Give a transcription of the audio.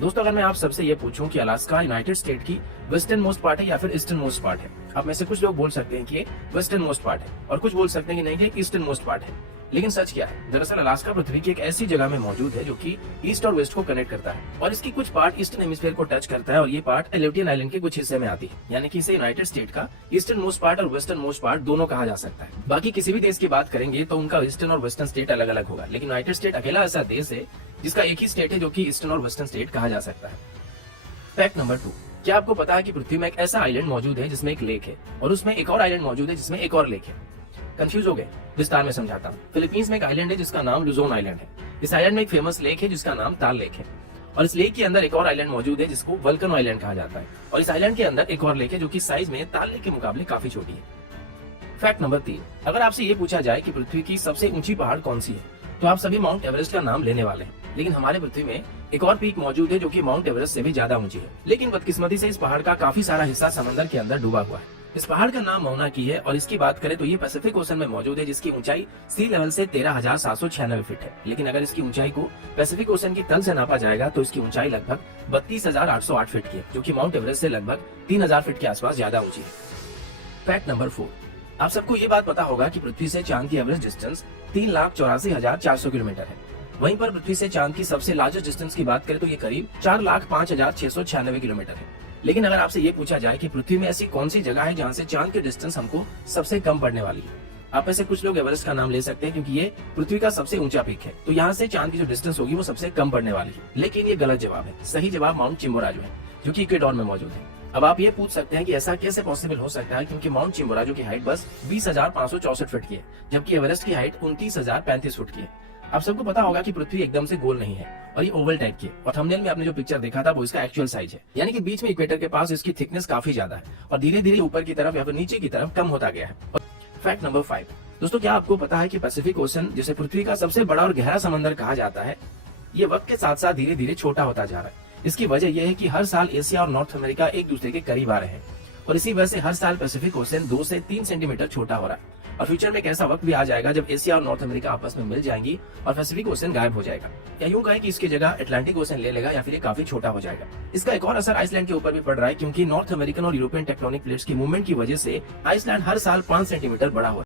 दोस्तों, अगर मैं आप सबसे ये पूछूं कि अलास्का यूनाइटेड स्टेट की वेस्टर्न मोस्ट पार्ट है या फिर ईस्टर्न मोस्ट पार्ट है, आप में से कुछ लोग बोल सकते हैं कि ये वेस्टर्न मोस्ट पार्ट है और कुछ बोल सकते हैं कि नहीं, ये ईस्टर्न मोस्ट पार्ट है। लेकिन सच क्या है? दरअसल अलास्का पृथ्वी की एक ऐसी जगह में मौजूद है जो कि ईस्ट और वेस्ट को कनेक्ट करता है और इसकी कुछ पार्ट ईस्टर्न हेमिस्फीयर को टच करता है और ये पार्ट एलेutian आइलैंड के कुछ हिस्से में आती है, यानी कि इसे यूनाइटेड स्टेट का ईस्टर्न मोस्ट पार्ट और वेस्टर्न मोस्ट पार्ट दोनों कहा जा सकता है। बाकी किसी भी देश की बात करेंगे तो उनका ईस्टर्न और वेस्टर्न स्टेट अलग अलग होगा, लेकिन यूनाइटेड स्टेट अकेला ऐसा देश है जिसका एक ही स्टेट है जो कि ईस्टर्न और वेस्टर्न स्टेट कहा जा सकता है। फैक्ट नंबर 2, क्या आपको पता है कि पृथ्वी में एक ऐसा आइलैंड मौजूद है जिसमें एक लेक है और उसमें एक और आइलैंड मौजूद है जिसमें एक और लेक है? कंफ्यूज हो गए? विस्तार में समझाता हूँ। फिलीपींस में एक आइलैंड है जिसका नाम लुजोन आइलैंड है। इस आइलैंड में एक फेमस लेक है जिसका नाम ताल लेक है और इस लेक के अंदर एक और आइलैंड मौजूद है जिसको वल्कनो आइलैंड कहा जाता है और इस आइलैंड के अंदर एक और लेक है जो कि साइज में ताल लेक के मुकाबले काफी छोटी है। फैक्ट नंबर 3, अगर आपसे ये पूछा जाए कि पृथ्वी की सबसे ऊंची पहाड़ कौन सी है तो आप सभी माउंट एवरेस्ट का नाम लेने वाले हैं, लेकिन हमारे पृथ्वी में एक और पीक मौजूद है जो कि माउंट एवरेस्ट से भी ज्यादा ऊंची है, लेकिन बदकिस्मती से इस पहाड़ का काफी सारा हिस्सा समंदर के अंदर डूबा हुआ है। इस पहाड़ का नाम मौना की है और इसकी बात करें तो ये पैसिफिक ओशन में मौजूद है जिसकी ऊंचाई सी लेवल से 13,796 फीट है, लेकिन अगर इसकी ऊंचाई को पैसिफिक ओशन की तल से नापा जाएगा तो इसकी ऊंचाई लगभग 32,808 फीट की है, जो कि माउंट एवरेस्ट से लगभग 3,000 फीट के आसपास ज्यादा ऊंची है। फैक्ट नंबर 4, आप सबको ये बात पता होगा कि पृथ्वी से चांद की एवरेज डिस्टेंस 3,84,400 किलोमीटर है। वहीं पर पृथ्वी से चांद की सबसे लार्जेस्ट डिस्टेंस की बात करें तो ये करीब 4,05,696 किलोमीटर है। लेकिन अगर आपसे ये पूछा जाए कि पृथ्वी में ऐसी कौन सी जगह है जहाँ से चांद की डिस्टेंस हमको सबसे कम पड़ने वाली है, आप में से कुछ लोग एवरेस्ट का नाम ले सकते हैं क्योंकि ये पृथ्वी का सबसे ऊंचा पीक है, तो यहाँ से चांद की जो डिस्टेंस होगी वो सबसे कम पड़ने वाली है। लेकिन ये गलत जवाब है। सही जवाब माउंट चिम्बोराजो है जो कि इक्वेडोर में मौजूद है। अब आप ये पूछ सकते हैं कि ऐसा कैसे पॉसिबल हो सकता है, क्योंकि माउंट चिम्बोराजो की हाइट बस 20,564 फीट की है, जबकि एवरेस्ट की हाइट 29,035 फीट की है। आप सबको पता होगा कि पृथ्वी एकदम से गोल नहीं है और ये ओवल टाइप की है और थंबनेल में आपने जो पिक्चर देखा था वो इसका एक्चुअल साइज है, यानी कि बीच में इक्वेटर के पास इसकी थिकनेस काफी ज्यादा है और धीरे धीरे ऊपर की तरफ या फिर नीचे की तरफ कम होता गया है। फैक्ट नंबर 5, दोस्तों, क्या आपको पता है कि पैसिफिक ओशन, जिसे पृथ्वी का सबसे बड़ा और गहरा समंदर कहा जाता है, ये वक्त के साथ साथ धीरे धीरे छोटा होता जा रहा है। इसकी वजह यह है कि हर साल एशिया और नॉर्थ अमेरिका एक दूसरे के करीब आ रहे हैं और इसी वजह से हर साल पैसिफिक ओशन 2 से 3 सेंटीमीटर छोटा हो रहा है और फ्यूचर में एक ऐसा वक्त भी आ जाएगा जब एशिया और नॉर्थ अमेरिका आपस में मिल जाएंगी और पैसिफिक ओशन गायब हो जाएगा, या यूं कहें कि इसकी जगह अटलांटिक ओशन ले लेगा या फिर ये काफी छोटा हो जाएगा। इसका एक और असर आइसलैंड के ऊपर भी पड़ रहा है, क्योंकि नॉर्थ अमेरिकन और यूरोपियन टेक्टोनिक प्लेट्स की मूवमेंट की वजह से आइसलैंड हर साल 5 सेंटीमीटर बड़ा हो रहा है।